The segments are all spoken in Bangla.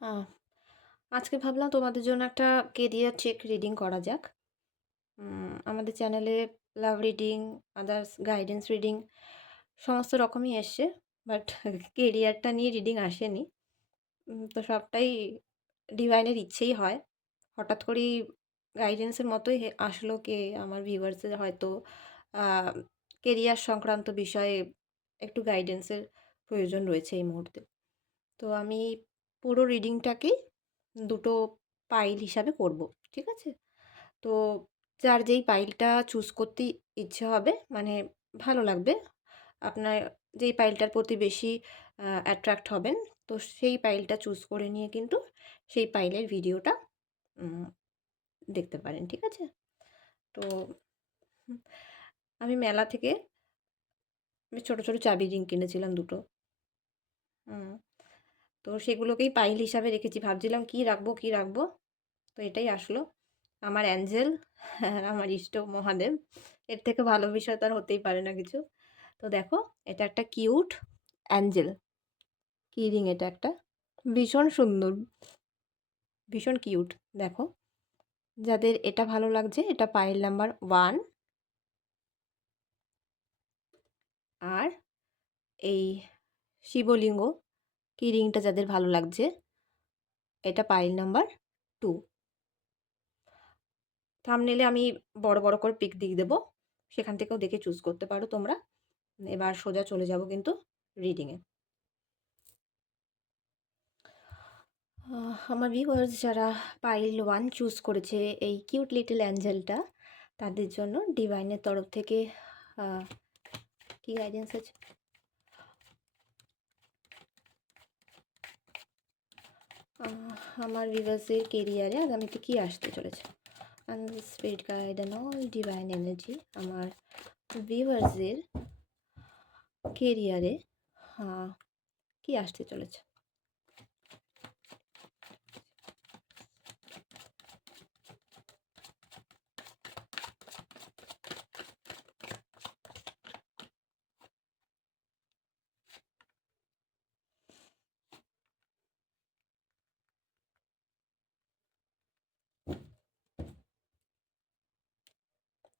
আহ, আজকে ভাবলাম তোমাদের জন্য একটা কেরিয়ার চেক রিডিং করা যাক। আমাদের চ্যানেলে love reading, others guidance reading সমস্ত রকমই এসছে, বাট কেরিয়ারটা নিয়ে রিডিং আসেনি। তো সবটাই ডিভাইনের ইচ্ছেই হয়। হঠাৎ করেই গাইডেন্সের মতোই আসলো কে আমার ভিউয়ার্সের হয়তো কেরিয়ার সংক্রান্ত বিষয়ে একটু গাইডেন্সের প্রয়োজন রয়েছে এই মুহূর্তে। তো আমি পুরো রিডিংটাকেই দুটো পাইল হিসাবে করব, ঠিক আছে? তো যার যেই পাইলটা চুজ করতে ইচ্ছে হবে, মানে ভালো লাগবে, আপনার যেই পাইলটার প্রতি বেশি অ্যাট্রাক্ট হবেন, তো সেই পাইলটা চুজ করে নিয়ে কিন্তু সেই পাইলের ভিডিওটা উম, দেখতে পারেন, ঠিক আছে? তো হুম, আমি মেলা থেকে ছোটো ছোটো চাবি রিং কিনেছিলাম দুটো। হুম, তো সেগুলোকেই পাইল হিসাবে রেখেছি, ভাবছিলাম কি রাখবো কি রাখবো। তো এটাই আসলো আমার অ্যাঞ্জেল, আমার ইষ্ট মহাদেব। এর থেকে ভালো বিষয় তো আর হতেই পারে না কিছু। তো দেখো, এটা একটা কিউট অ্যাঞ্জেল কি রিং, এটা একটা ভীষণ সুন্দর, ভীষণ কিউট। দেখো, যাদের এটা ভালো লাগছে, এটা পাইল নাম্বার 1। আর এই শিবলিঙ্গ কি রিংটা যাদের ভালো লাগছে, এটা পাইল নাম্বার 2। থাম্বনেইলে আমি বড় বড় করে পিক দিয়ে দেবো, সেখান থেকেও দেখে চুজ করতে পারো তোমরা। এবার সোজা চলে যাব কিন্তু রিডিংয়ে। আমার ভিউয়ার্স যারা পাইল 1 চুজ করেছে, এই কিউট লিটল অ্যাঞ্জেলটা, তাদের জন্য ডিভাইনের তরফ থেকে আহ, কি গাইডেন্স আছে? আমার ভিউয়ার্সের কেরিয়ারে আগামীতে কি আসতে চলেছে, spirit guide and all divine energy আমার ভিউয়ার্সের কেরিয়ারে কি আসতে চলেছে।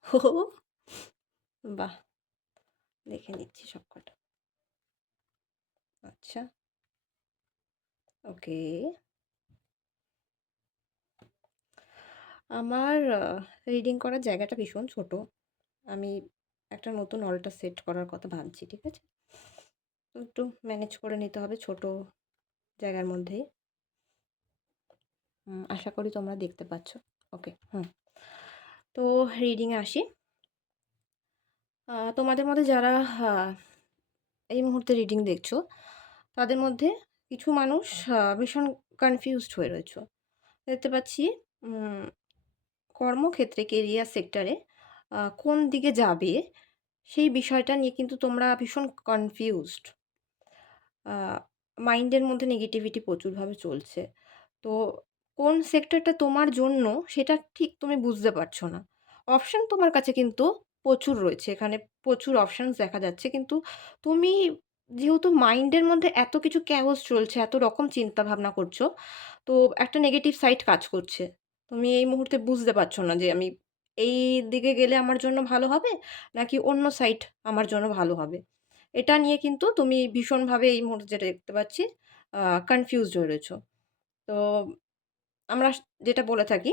ও বাহ, দেখে নিচ্ছি সবকটা। আচ্ছা, ওকে। আমার রিডিং করার জায়গাটা ভীষণ ছোট। আমি একটা নতুন অলটা সেট করার কথা ভাবছি, ঠিক আছে? তো একটু ম্যানেজ করে নিতে হবে ছোট জায়গার মধ্যেই। আশা করি তোমরা দেখতে পাচ্ছ। ওকে, তো রিডিংয়ে আসি। তোমাদের মধ্যে যারা এই মুহূর্তে রিডিং দেখছো, তাদের মধ্যে কিছু মানুষ ভীষণ কনফিউজড হয়ে রয়েছো। দেখতে পাচ্ছি উম, কর্মক্ষেত্রে, কেরিয়ার সেক্টরে কোন দিকে যাবে সেই বিষয়টা নিয়ে কিন্তু তোমরা ভীষণ কনফিউজড। মাইন্ডের মধ্যে নেগেটিভিটি প্রচুরভাবে চলছে। তো কোন সেক্টরটা তোমার জন্য সেটা ঠিক তুমি বুঝতে পারছো না। অপশন তোমার কাছে কিন্তু প্রচুর রয়েছে, এখানে প্রচুর অপশনস দেখা যাচ্ছে, কিন্তু তুমি যেহেতু মাইন্ডের মধ্যে এত কিছু chaos চলছে, এত রকম চিন্তা ভাবনা করছো, তো একটা নেগেটিভ সাইড কাজ করছে। তুমি এই মুহূর্তে বুঝতে পারছো না যে আমি এই দিকে গেলে আমার জন্য ভালো হবে, নাকি অন্য সাইড আমার জন্য ভালো হবে। এটা নিয়ে কিন্তু তুমি ভীষণভাবে এই মুহূর্তে যেটা দেখতে পাচ্ছি কনফিউজড হয়ে রয়েছো। তো আমরা যেটা বলে থাকি,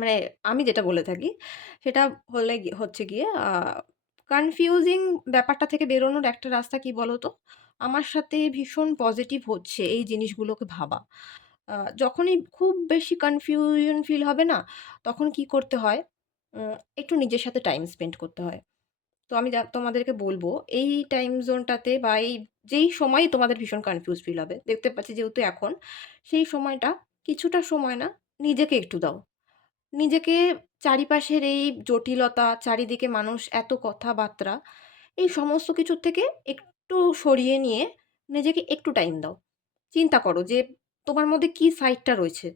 মানে আমি যেটা বলে থাকি, সেটা হচ্ছে গিয়ে কনফিউজিং ব্যাপারটা থেকে বেরোনোর একটা রাস্তা কী বলো তো? আমার সাথে ভীষণ পজিটিভ হচ্ছে এই জিনিসগুলোকে ভাবা। যখনই খুব বেশি কনফিউশন ফিল হবে না, তখন কি করতে হয়? একটু নিজের সাথে টাইম স্পেন্ড করতে হয়। তো আমি তোমাদেরকে বলব, এই টাইম জোনটাতে বা এই যেই সময় তোমাদের ভীষণ কনফিউজ ফিল হবে, দেখতে পাচ্ছি যেহেতু এখন, সেই সময়টা কিছুটা সময় না নিজেকে একটু দাও। নিজেকে চারিপাশের এই জটিলতা, চারিদিকে মানুষ এত কথাবার্তা, এই সমস্ত কিছুর থেকে একটু সরিয়ে নিয়ে নিজেকে একটু টাইম দাও। চিন্তা করো যে তোমার মধ্যে কী সাইডটা রয়েছে।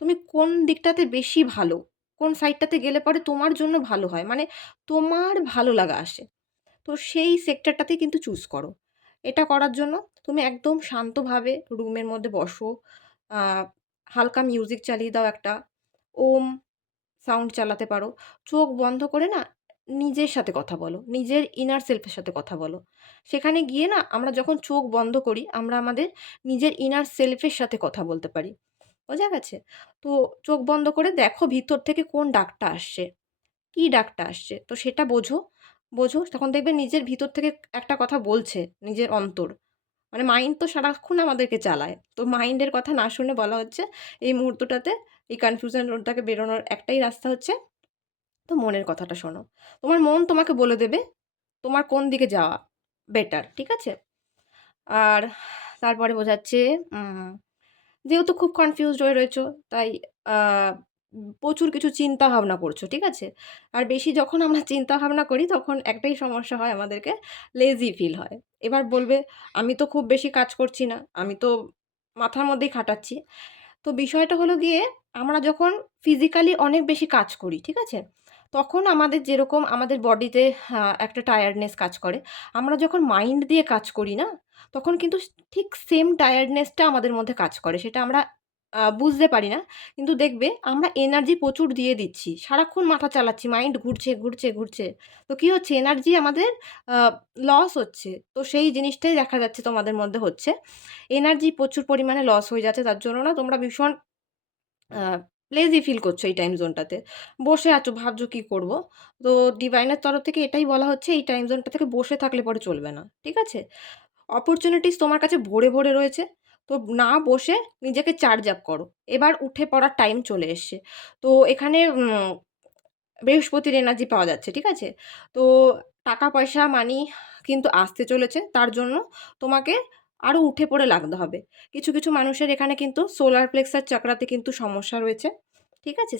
তুমি কোন দিকটাতে বেশি ভালো, কোন সাইডটাতে গেলে পরে তোমার জন্য ভালো হয়। মানে তোমার ভালো লাগা আসে। তো সেই সেক্টরটাতেই কিন্তু চুজ করো। এটা করার জন্য তুমি একদম শান্তভাবে রুমের মধ্যে বসো। আ হালকা মিউজিক চালিয়ে দাও একটা। ওম সাউন্ড চালাতে পারো। চোখ বন্ধ করে না নিজের সাথে কথা বলো। নিজের ইনার সেলফ এর সাথে কথা বলো। সেখানে গিয়ে না আমরা যখন চোখ বন্ধ করি, আমরা আমাদের নিজের ইনার সেলফ এর সাথে কথা বলতে পারি। বোঝা গেছে? তো চোখ বন্ধ করে দেখো ভিতর থেকে কোন ডাকটা আসছে। কি ডাকটা আসছে? তো সেটা বোঝো। বোঝো তখন দেখবে নিজের ভিতর থেকে একটা কথা বলছে, নিজের অন্তর। মানে মাইন্ড তো সারাক্ষণ আমাদেরকে চালায়। তো মাইন্ডের কথা না শুনে বলা হচ্ছে এই মুহূর্তটাতে এই কনফিউশন জোন থেকে বেরোনোর একটাই রাস্তা হচ্ছে তো মনের কথাটা শোনো। তোমার মন তোমাকে বলে দেবে তোমার কোন দিকে যাওয়া বেটার। ঠিক আছে? আর তারপরে বোঝাচ্ছে উম যেহেতু খুব কনফিউজড হয়ে রয়েছো তাই আ প্রচুর কিছু চিন্তা ভাবনা করছো। ঠিক আছে? আর বেশি যখন আমরা চিন্তা ভাবনা করি তখন একটাই সমস্যা হয় আমাদেরকে লেজি ফিল হয়। এবার বলবে আমি তো খুব বেশি কাজ করছি না। আমি তো মাথার মধ্যেই খাটাচ্ছি। তো বিষয়টা হলো গিয়ে আমরা যখন ফিজিক্যালি অনেক বেশি কাজ করি, ঠিক আছে? তখন আমাদের যেরকম আমাদের বডিতে একটা টায়ার্ডনেস কাজ করে। আমরা যখন মাইন্ড দিয়ে কাজ করি না, তখন কিন্তু ঠিক সেম টায়ার্ডনেসটা আমাদের মধ্যে কাজ করে। সেটা আমরা বুঝতে পারি না। কিন্তু দেখবে আমরা এনার্জি প্রচুর দিয়ে দিচ্ছি। সারাক্ষণ মাথা চালাচ্ছি, মাইন্ড ঘুরছে, ঘুরছে, ঘুরছে। তো কি হচ্ছে এনার্জি আমাদের আ লস হচ্ছে। তো সেই জিনিসটাই দেখা যাচ্ছে তোমাদের মধ্যে হচ্ছে। এনার্জি প্রচুর পরিমাণে লস হয়ে যাচ্ছে। তার জন্য না তোমরা ভীষণ আ লেজি ফিল করছো এই টাইম জোনটাতে। বসে আছো ভাবছো কি করব? তো ডিভাইনের তরফ থেকে এটাই বলা হচ্ছে এই টাইম জোনটা থেকে বসে থাকলে পরে চলবে না। ঠিক আছে? অপরচুনিটিস তোমার কাছে ভরে, ভরে রয়েছে। তো না বসে নিজেকে চার্জ আপ করো। এবার উঠে পড়ার টাইম চলে এসছে। তো এখানে বৃহস্পতির এনার্জি পাওয়া যাচ্ছে। ঠিক আছে? তো টাকা-পয়সা, মানি কিন্তু আসতে চলেছে। তার জন্য তোমাকে আরো উঠে পড়ে লাগতে হবে। কিছু, কিছু মানুষের এখানে কিন্তু সোলার প্লেক্সাস চাকরাতে কিন্তু সমস্যা রয়েছে। ঠিক আছে?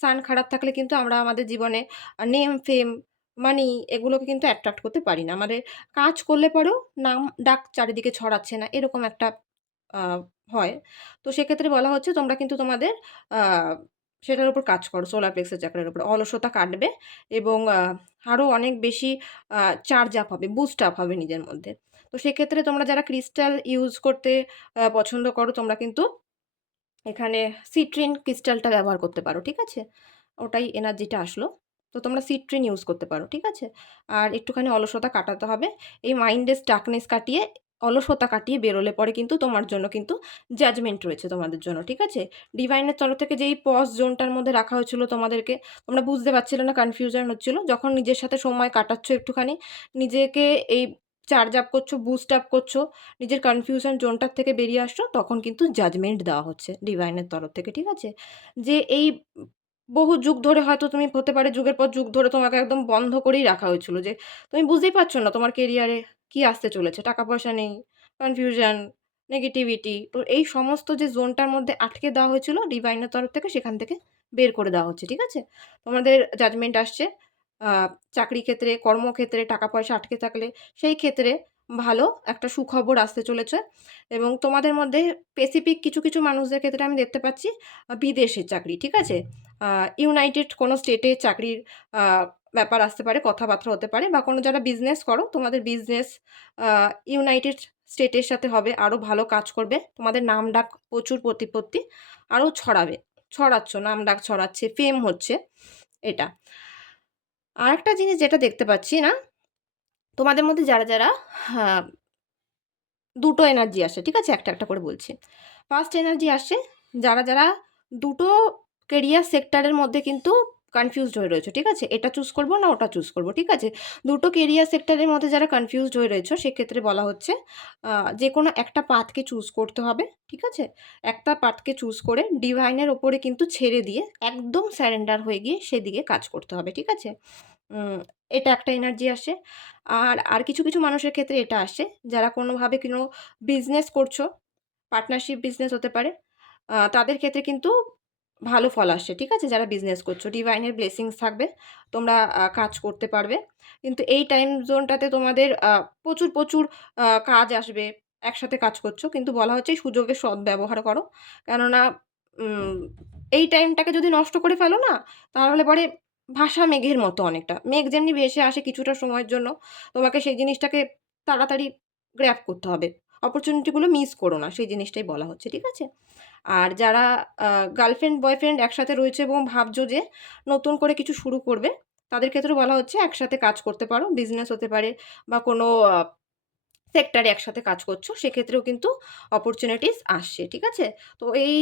সান খারাপ থাকলে কিন্তু আমরা আমাদের জীবনে নেম, ফেম, মানি এগুলোকে কিন্তু অ্যাট্রাক্ট করতে পারি না। আমাদের কাজ করলে পরেও নাম ডাক চারিদিকে ছড়াচ্ছে না। এরকম একটা আ হয়। তো সেক্ষেত্রে বলা হচ্ছে তোমরা কিন্তু তোমাদের আ সেটার উপর কাজ করো সোলার প্লেক্সাস চাকরার উপর। অলসতা কাটবে এবং আরো অনেক বেশি আ চার্জ আপ হবে, বুস্ট আপ হবে নিজের মধ্যে। তো সেক্ষেত্রে তোমরা যারা ক্রিস্টাল ইউজ করতে পছন্দ করো তোমরা কিন্তু এখানে সিট্রিন ক্রিস্টালটা ব্যবহার করতে পারো। ঠিক আছে? ওটাই এনার্জিটা আসলো। তো তোমরা সিট্রিন ইউজ করতে পারো। ঠিক আছে? আর একটুখানি অলসতা কাটাতে হবে। এই মাইন্ডের স্টাকনেস কাটিয়ে অলসতা কাটিয়ে বেরোলে পরে কিন্তু তোমার জন্য কিন্তু জাজমেন্ট রয়েছে তোমাদের জন্য। ঠিক আছে? ডিভাইনের তরফ থেকে যেই পজ জোনটার মধ্যে রাখা হয়েছিল তোমাদেরকে, তোমরা বুঝতে পারছিলে না কনফিউশন হচ্ছিল। যখন নিজের সাথে সময় কাটাচ্ছ একটুখানি, নিজেকে এই চার্জ আপ করছো, বুস্ট আপ করছো, নিজের কনফিউশন জোনটার থেকে বেরিয়ে আসছো, তখন কিন্তু জাজমেন্ট দেওয়া হচ্ছে ডিভাইনের তরফ থেকে। ঠিক আছে? যে এই বহু যুগ ধরে হয়তো তুমি হতে পারে যুগের পর যুগ ধরে তোমাকে একদম বন্ধ করেই রাখা হয়েছিল যে তুমি বুঝতেই পারছো না তোমার কেরিয়ারে কি আসতে চলেছে। টাকা-পয়সা নেই, কনফিউশন, নেগেটিভিটি। তো এই সমস্ত যে জোনটার মধ্যে আটকে দেওয়া হয়েছিল ডিভাইনের তরফ থেকে সেখান থেকে বের করে দেওয়া হচ্ছে। ঠিক আছে? তোমাদের জাজমেন্ট আসছে। আ চাকরি ক্ষেত্রে, কর্মক্ষেত্রে টাকা-পয়সা আটকে থাকলে সেই ক্ষেত্রে ভালো একটা সুখবর আসতে চলেছে এবং তোমাদের মধ্যে স্পেসিফিক কিছু, কিছু মানুষদের ক্ষেত্রে আমি দেখতে পাচ্ছি বিদেশের চাকরি। ঠিক আছে? আ ইউনাইটেড কোনো স্টেটে চাকরির আ ব্যাপার আসতে পারে, কথাবার্তা হতে পারে বা কোনো যারা বিজনেস করো, তোমাদের বিজনেস আ ইউনাইটেড স্টেটের সাথে হবে, আরো ভালো কাজ করবে। তোমাদের নামডাক প্রচুর প্রতিপত্তি আরো ছড়াবে। ছড়াচ্ছ, নামডাক ছড়াচ্ছে, ফেম হচ্ছে এটা। আরেকটা জিনিস যেটা দেখতে পাচ্ছি না, তোমাদের মধ্যে যারা, যারা হা ২ টো এনার্জি আসে। ঠিক আছে? একটা, একটা করে বলছি। ফার্স্ট এনার্জি আসে যারা, যারা ২ টো কেরিয়ার সেক্টরের মধ্যে কিন্তু কনফিউজড হয়ে রয়েছো। ঠিক আছে? এটা চুজ করব না ওটা চুজ করব। ঠিক আছে? ২ টো কেরিয়ার সেক্টরের মধ্যে যারা কনফিউজড হয়ে রয়েছো সেক্ষেত্রে বলা হচ্ছে যেকোনো একটা পাথকে চুজ করতে হবে। ঠিক আছে? একটা পাথকে চুজ করে ডিভাইনের উপরে কিন্তু ছেড়ে দিয়ে একদম সারেন্ডার হয়ে গিয়ে সেদিকে কাজ করতে হবে। ঠিক আছে? উম এটা একটা এনার্জি আসে। আর কিছু, কিছু মানুষের ক্ষেত্রে এটা আসে যারা কোনোভাবে কোনো বিজনেস করছো, পার্টনারশিপ বিজনেস হতে পারে। তাদের ক্ষেত্রে কিন্তু ভালো ফল আসছে। ঠিক আছে? যারা বিজনেস করছো। ডিভাইনের ব্লেসিংস থাকবে। তোমরা কাজ করতে পারবে। কিন্তু এই টাইম জোনটাতে তোমাদের প্রচুর, প্রচুর কাজ আসবে। একসাথে কাজ করছো। কিন্তু বলা হচ্ছে এই সুযোগের সদ্ব্যবহার করো। কেননা উম এই টাইমটাকে যদি নষ্ট করে ফেলো না, তাহলে পরে ভাসা মেঘের মতো অনেকটা। মেঘ যেমনি ভেসে আসে কিছুটা সময়ের জন্য, তোমাকে সেই জিনিসটাকে তাড়াতাড়ি গ্র্যাব করতে হবে। অপরচুনিটিগুলো মিস করো না, সেই জিনিসটাই বলা হচ্ছে, ঠিক আছে? আর যারা গার্লফ্রেন্ড, বয়ফ্রেন্ড একসাথে রয়েছে এবং ভাবছো যে নতুন করে কিছু শুরু করবে, তাদের ক্ষেত্রে বলা হচ্ছে একসাথে কাজ করতে পারো। বিজনেস হতে পারে বা কোনো সেক্টরে একসাথে কাজ করছো, সেক্ষেত্রেও কিন্তু অপরচুনিটিস আসছে, ঠিক আছে? তো এই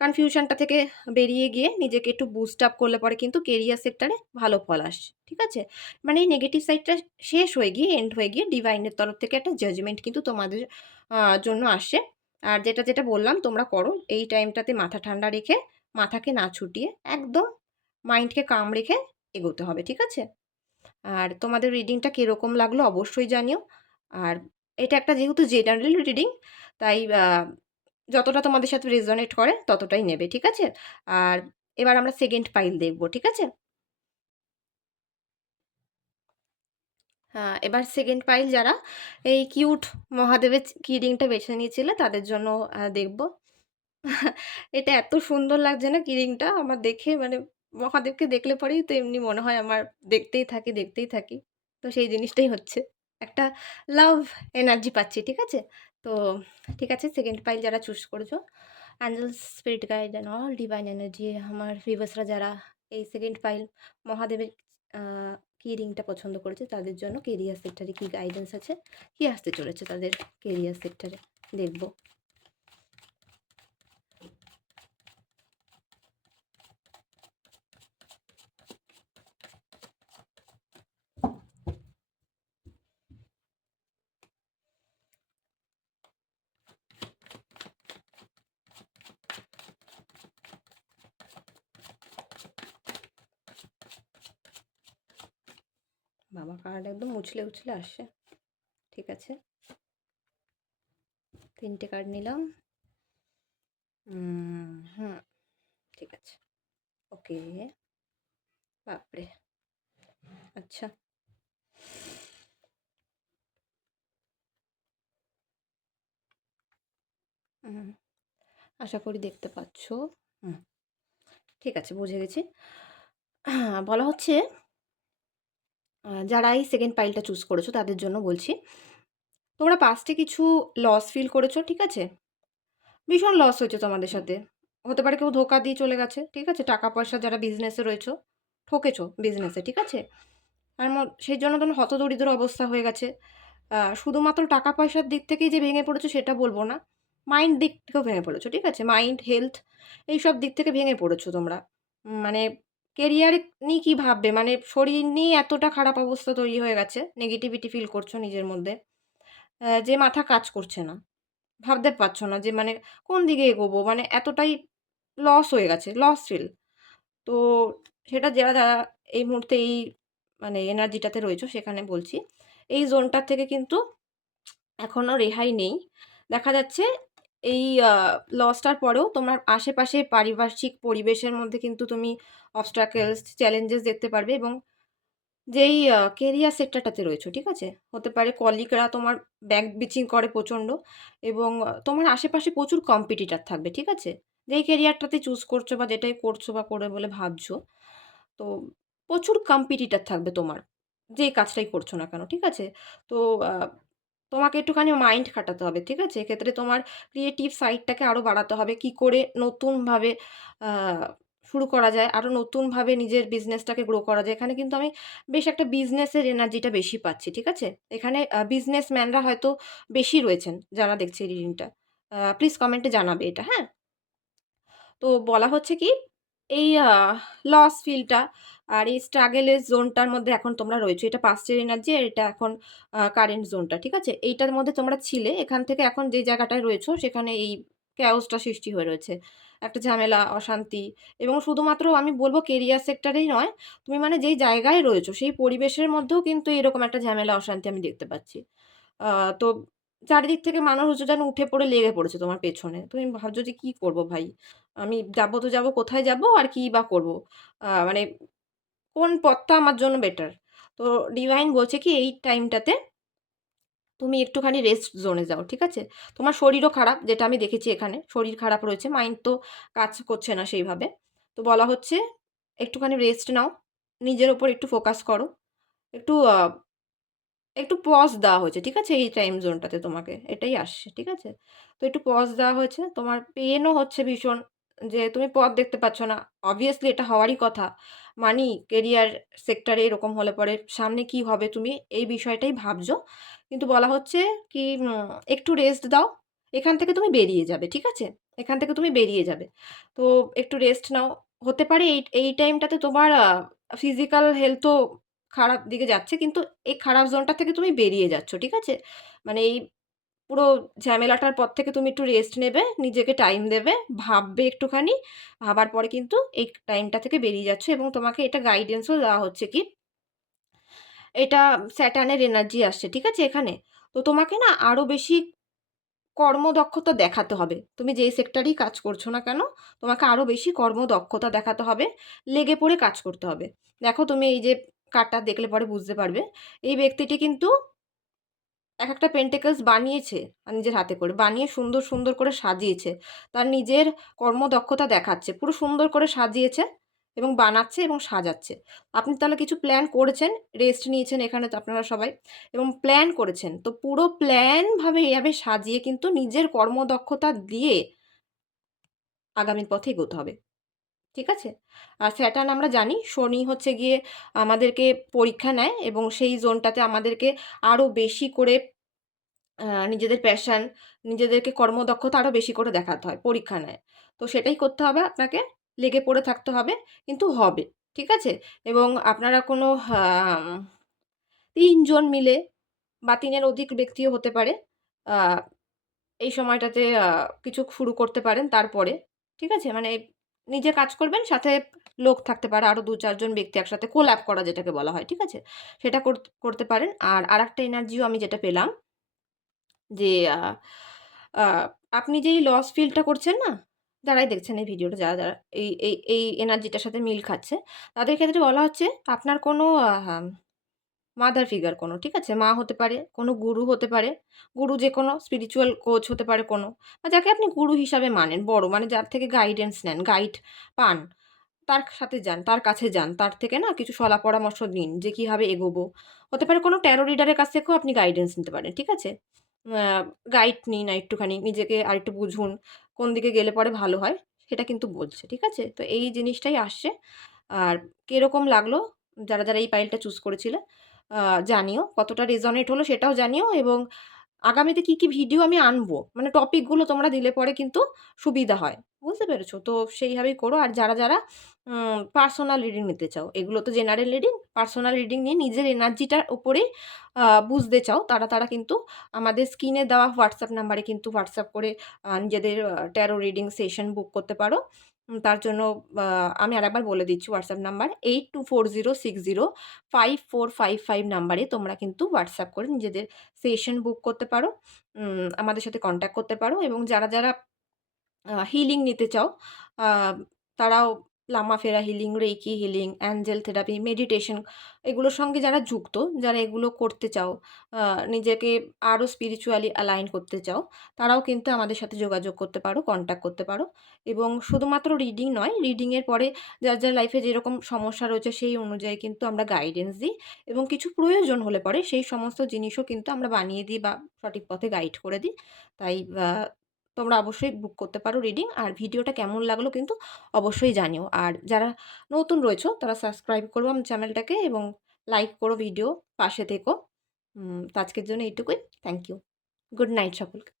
কনফিউশনটা থেকে বেরিয়ে গিয়ে নিজেকে একটু বুস্ট আপ করলে পরে কিন্তু কেরিয়ার সেক্টরে ভালো ফল আসছে, ঠিক আছে? মানে এই নেগেটিভ সাইডটা শেষ হয়ে গিয়ে, এন্ড হয়ে গিয়ে ডিভাইনের তরফ থেকে একটা জাজমেন্ট কিন্তু তোমাদের জন্য আসছে। আর যেটা বললাম তোমরা করো, এই টাইমটাতে মাথা ঠান্ডা রেখে, মাথাকে না ছুটিয়ে একদম মাইন্ডকে কাম রেখে এগোতে হবে, ঠিক আছে? আর তোমাদের রিডিংটা কিরকম লাগলো অবশ্যই জানিও। আর এটা একটা যেহেতু জেনারেল রিডিং, তাই যতটা তোমাদের সাথে রেজোনেট করে ততটাই নেবে, ঠিক আছে? আর এবার আমরা সেকেন্ড পাইল দেখব, ঠিক আছে? এবার সেকেন্ড পাইল যারা এই কিউট মহাদেবের কিডিংটা বেছে নিয়েছিলে তাদের জন্য দেখব। এটা এত সুন্দর লাগছে না কিরিংটা আমার দেখে, মানে মহাদেবকে দেখলে পরেই তো এমনি মনে হয় আমার দেখতেই থাকি, দেখতেই থাকি। তো সেই জিনিসটাই হচ্ছে। একটা লাভ এনার্জি পাচ্ছি, ঠিক আছে? তো ঠিক আছে, সেকেন্ড পাইল যারা চুজ করেছো, angels, spirit guide and all divine energy, আমার ভিউয়ার্সরা যারা এই সেকেন্ড পাইল মহাদেবের আ কি রিংটা পছন্দ করেছে তাদের জন্য কেরিয়ার সেক্টরে কি গাইডেন্স আছে, কি আসতে চলেছে তাদের কেরিয়ার সেক্টরে দেখব। বাবা! কার্ড একদম উছলে, উছলে আসছে। ঠিক আছে। ৩ টে কার্ড নিলাম। হুম, ঠিক আছে। ওকে। বাপরে! আচ্ছা। হুম, আশা করি দেখতে পাচ্ছ। হুম, ঠিক আছে, বুঝে গেছি। বলা হচ্ছে যারা এই সেকেন্ড পাইলটা চুজ করেছো তাদের জন্য বলছি, তোমরা পাস্টে কিছু লস ফিল করেছো, ঠিক আছে? ভীষণ লস হয়েছে তোমাদের সাথে। হতে পারে কেউ ধোঁকা দিয়ে চলে গেছে, ঠিক আছে? টাকা-পয়সা যারা বিজনেসে রয়েছো, ঠকেছো বিজনেসে, ঠিক আছে? আর সেই জন্য তোমার হতদরিদ্র অবস্থা হয়ে গেছে। শুধুমাত্র টাকা-পয়সার দিক থেকেই যে ভেঙে পড়েছো সেটা বলব না। মাইন্ড দিক থেকেও ভেঙে পড়েছো, ঠিক আছে? মাইন্ড, হেলথ এইসব দিক থেকে ভেঙে পড়েছো তোমরা। মানে কেরিয়ার নিয়ে কি ভাববে? মানে শরীর নিয়ে এতটা খারাপ অবস্থা তৈরি হয়ে গেছে, নেগেটিভিটি ফিল করছো নিজের মধ্যে, যে মাথা কাজ করছে না। ভাবতে পারছো না যে মানে কোন দিকে এগোবো? মানে এতটাই লস হয়ে গেছে, লস ফিল। তো সেটা যারা এই মুহূর্তে এই মানে এনার্জিটাতে রয়েছো সেখানে বলছি, এই জোনটার থেকে কিন্তু এখনো রেহাই নেই। দেখা যাচ্ছে এই লসটার পরেও তোমার আশেপাশে পারিপার্শ্বিক পরিবেশের মধ্যে কিন্তু তুমি obstacles, চ্যালেঞ্জেস দেখতে পারবে এবং যেই কেরিয়ার সেক্টরটাতে রয়েছো, ঠিক আছে? হতে পারে কলিগরা তোমার ব্যাক বিচিং করে প্রচণ্ড এবং তোমার আশেপাশে প্রচুর কম্পিটিটর থাকবে, ঠিক আছে? যেই কেরিয়ারটাতে চুজ করছো বা যেটাই করছো বা করবে বলে ভাবছো, তো প্রচুর কম্পিটিটর থাকবে তোমার। যেই কাজটাই করছো না কেন, ঠিক আছে? তো আ তোমাকে একটুখানি মাইন্ড খাটাতে হবে, ঠিক আছে? এক্ষেত্রে তোমার ক্রিয়েটিভ সাইডটাকে আরো বাড়াতে হবে। কি করে নতুনভাবে আ শুরু করা যায়, আরো নতুনভাবে নিজের বিজনেসটাকে গ্রো করা যায়। এখানে কিন্তু আমি বেশ একটা বিজনেসের এনার্জিটা বেশি পাচ্ছি, ঠিক আছে? এখানে বিজনেসম্যানরা হয়তো বেশি রয়েছেন, যারা দেখছে এই রিডিংটা। প্লিজ কমেন্টে জানাবে এটা, হ্যাঁ? তো বলা হচ্ছে কি, এই লস ফিলটা আর এই স্ট্রাগল এর জোনটার মধ্যে এখন তোমরা রয়েছো। এটা পাস্টের এনার্জি আর এটা এখন কারেন্ট জোনটা, ঠিক আছে? এইটার মধ্যে তোমরা ছিলে। এখান থেকে এখন যে জায়গাটায় রয়েছো সেখানে এই chaos টা সৃষ্টি হয়ে রয়েছে। একটা ঝামেলা, অশান্তি এবং শুধুমাত্র আমি বলব কেরিয়ার সেক্টরেই নয়, তুমি মানে যেই জায়গায় রয়েছো সেই পরিবেশের মধ্যেও কিন্তু এরকম একটা ঝামেলা, অশান্তি আমি দেখতে পাচ্ছি। আ তো চারিদিক থেকে মানুষ যেন উঠে পড়ে লেগে পড়েছে তোমার পেছনে। তুমি ভাবছো যে, "কি করব ভাই? আমি যাবো তো যাবো, কোথায় যাবো? আর কিই বা করব? মানে কোন পথটা আমার জন্য বেটার?" তো ডিভাইন বলছে কি এই টাইমটাতে তুমি একটুখানি রেস্ট জোনে যাও, ঠিক আছে? তোমার শরীরও খারাপ, যেটা আমি দেখেছি এখানে। শরীর খারাপ রয়েছে, মাইন্ড তো কাজ করছে না সেইভাবে। তো বলা হচ্ছে একটুখানি রেস্ট নাও, নিজের উপর একটু ফোকাস করো। একটু একটু পজ দেওয়া হয়েছে, ঠিক আছে? এই টাইম জোনটাতে তোমাকে এটাই আসছে, ঠিক আছে? তো একটু পজ দেওয়া হয়েছে। তোমার পেইনও হচ্ছে ভীষণ যে তুমি পথ দেখতে পাচ্ছ না। obviously এটা হওয়ারই কথা। মানি কেরিয়ার সেক্টরে এরকম হলে পরে সামনে কি হবে তুমি এই বিষয়টাই ভাবছো। কিন্তু বলা হচ্ছে কি একটু রেস্ট দাও। এখান থেকে তুমি বেরিয়ে যাবে, ঠিক আছে? এখান থেকে তুমি বেরিয়ে যাবে। তো একটু রেস্ট নাও। হতে পারে এই টাইমটাতে তোমার ফিজিক্যাল হেলথও খারাপ দিকে যাচ্ছে কিন্তু এই খারাপ জোনটা থেকে তুমি বেরিয়ে যাচ্ছ, ঠিক আছে? মানে এই পুরো ঝামেলাটার পর থেকে তুমি একটু রেস্ট নেবে, নিজেকে টাইম দেবে, ভাববে একটুখানি। ভাবার পরে কিন্তু এই টাইমটা থেকে বেরিয়ে যাচ্ছ এবং তোমাকে এটা গাইডেন্সও দেওয়া হচ্ছে কি, এটা স্যাটার্নের এনার্জি আসছে, ঠিক আছে এখানে? তো তোমাকে না আরো বেশি কর্মদক্ষতা দেখাতে হবে। তুমি যেই সেক্টরেই কাজ করছো না কেন, তোমাকে আরো বেশি কর্মদক্ষতা দেখাতে হবে। লেগে পড়ে কাজ করতে হবে। দেখো তুমি এই যে কার্ডটা দেখলে পরে বুঝতে পারবে। এই ব্যক্তিটি কিন্তু একেকটা পেন্টিকলস বানিয়েছে নিজের হাতে করে। বানিয়ে সুন্দর, সুন্দর করে সাজিয়েছে। তার নিজের কর্মদক্ষতা দেখাচ্ছে। পুরো সুন্দর করে সাজিয়েছে এবং বানাচ্ছে এবং সাজাচ্ছে। আপনি তাহলে কিছু প্ল্যান করেছেন, রেস্ট নিয়েছেন এখানে তো আপনারা সবাই এবং প্ল্যান করেছেন। তো পুরো প্ল্যানভাবে এভাবে সাজিয়ে কিন্তু নিজের কর্মদক্ষতা দিয়ে আগামীর পথে এগোতে হবে। ঠিক আছে? আর স্যাটার্ন আমরা জানি শনি হচ্ছে গিয়ে আমাদেরকে পরীক্ষা নেয় এবং সেই জোনটাতে আমাদেরকে আরো বেশি করে নিজেদের প্যাশন, নিজেদেরকে কর্মদক্ষতা আরো বেশি করে দেখাতে হয়, পরীক্ষা নেয়। তো সেটাই করতে হবে আপনাকে, লেগে পড়ে থাকতে হবে, কিন্তু হবে। ঠিক আছে? এবং আপনারা কোনো ৩ জন মিলে বা ৩ এর অধিক ব্যক্তিও হতে পারে। আ এই সময়টাতে কিছু শুরু করতে পারেন তারপরে। ঠিক আছে? মানে নিজে কাজ করবেন, সাথে লোক থাকতে পারে আরো ২-৪ জন ব্যক্তি একসাথে কোল্যাব করা যেটাকে বলা হয়। ঠিক আছে? সেটা করতে পারেন। আর আরেকটা এনার্জিও আমি যেটা পেলাম যে আ আপনি যেই লস ফিলটা করছেন না? যারাই দেখছেন এই ভিডিওটা যারা এই এনার্জিটার সাথে মিল খাচ্ছে, তাদের ক্ষেত্রে বলা হচ্ছে আপনার কোনো মাদার ফিগার কোনো, ঠিক আছে? মা হতে পারে, কোনো গুরু হতে পারে। গুরু যেকোনো স্পিরিচুয়াল কোচ হতে পারে কোনো। বা যাকে আপনি গুরু হিসাবে মানেন, বড় মানে যার থেকে গাইডেন্স নেন, গাইড পান। তার সাথে যান, তার কাছে যান। তার থেকে না কিছু শলা পরামর্শ নিন যে কিভাবে এগোবো। হতে পারে কোনো ট্যারো রিডারের কাছ থেকেও আপনি গাইডেন্স নিতে পারেন। ঠিক আছে? আ গাইড নিন একটুখানি, নিজেকে আরেকটু বুঝুন। কোন দিকে গেলে পরে ভালো হয়, সেটা কিন্তু বলছে। ঠিক আছে? তো এই জিনিসটাই আসছে। আর কিরকম লাগলো যারা এই পাইলটা চুজ করেছিলে আ জানিও। কতটা রেজোনেট হলো সেটাও জানিও এবং আগামীতে কি ভিডিও আমি আনবো, মানে টপিকগুলো তোমরা দিলে পরে কিন্তু সুবিধা হয়। বুঝতে পেরেছো? তো সেইভাবেই করো। আর যারা পার্সোনাল রিডিং নিতে চাও, এগুলো তো জেনারেল রিডিং, পার্সোনাল রিডিং নিয়ে নিজের এনার্জিটার উপরেই বুঝতে চাও, তারা কিন্তু আমাদের স্ক্রিনে দেওয়া WhatsApp নাম্বারে কিন্তু WhatsApp করে নিজেদের ট্যারো রিডিং সেশন বুক করতে পারো। তার জন্য আ আমি আরেকবার বলে দিচ্ছি WhatsApp নাম্বার 8240605455 নাম্বারে তোমরা কিন্তু WhatsApp করে নিজেদের সেশন বুক করতে পারো। আমাদের সাথে কনট্যাক্ট করতে পারো এবং যারা হিলিং নিতে চাও, আ তারাও লামা ফেরা healing, reiki healing, Angel therapy, meditation এগুলোর সঙ্গে যারা যুক্ত, যারা এগুলো করতে চাও, আ নিজেকে আরো স্পিরিচুয়ালি অ্যালাইন করতে চাও, তারাও কিন্তু আমাদের সাথে যোগাযোগ করতে পারো, কনট্যাক্ট করতে পারো এবং শুধুমাত্র রিডিং নয়, রিডিং এর পরে যার লাইফে যেরকম সমস্যা রয়েছে সেই অনুযায়ী কিন্তু আমরা গাইডেন্স দিই এবং কিছু প্রয়োজন হলে পরে সেই সমস্ত জিনিসও কিন্তু আমরা বানিয়ে দিই বা সঠিক পথে গাইড করে দিই। তাই তোমরা অবশ্যই বুক করতে পারো রিডিং। আর ভিডিওটা কেমন লাগলো কিন্তু অবশ্যই জানিও। আর যারা নতুন রয়েছো তারা সাবস্ক্রাইব করো আমার চ্যানেলটাকে এবং লাইক করো ভিডিও, পাশে থেকো। তো আজকের জন্য এইটুকুই। Thank you. গুড নাইট সকলকে।